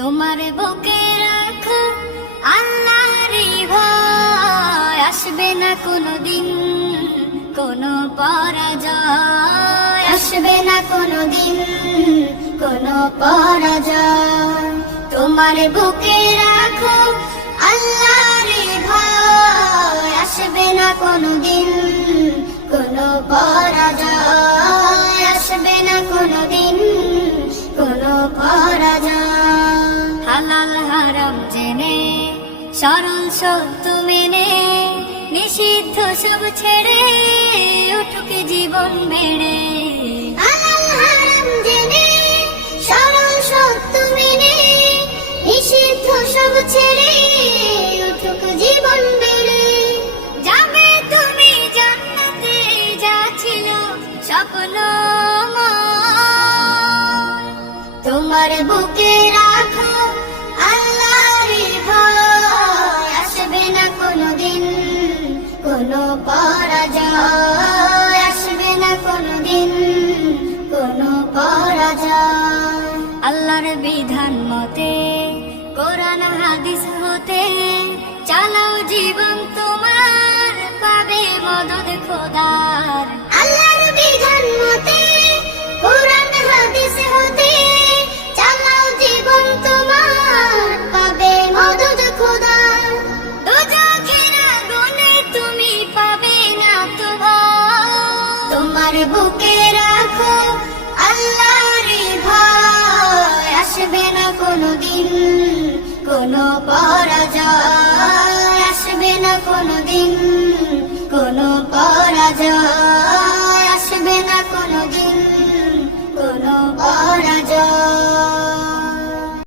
তোমার বুকে রাখো আল্লাহর ভয়, আসবে না কোনোদিন কোনো পরাজয়, আসবে না কোনোদিন কোনো পরাজয়। তোমার বুকে রাখো আল্লাহর ভয়, আসবে না কোনোদিন কোনো পরাজয়, আসবে না কোনোদিন কোনো পরাজয়। হালাল হারাম জেনে সরল সত্য মেনে নিষিদ্ধ সব ছেড়ে উঠুক জীবন মেরে। হালাল হারাম জেনে সরল সত্য মেনে নিষিদ্ধ সব ছেড়ে উঠুক জীবন মেরে। যাবে তুমি জান্নাতে, যা ছিল স্বপ্ন তোমার বুকে রাখো আল্লাহর ভয়, আসবে না কোনোদিন কোনো পরাজয়, আসবে না কোনোদিন কোনো পরাজয়। আল্লাহর বিধান মতে কোরআন হাদিস হতে চালাও জীবন তোমার, পাবে মদদ খোদার। আল্লাহর বিধান মতে কোরআন হাদিস হতে চালাও জীবন তোমার, পাবে মদদ খোদার। দোজখের আগুনে তুমি পাবে না তো ভয়, তোমার বুকে রাখো আল্লাহর ভয়, আসবে না কোনোদিন কোনো পরাজয়, আসবে না কোনোদিন কোনো পরাজয়।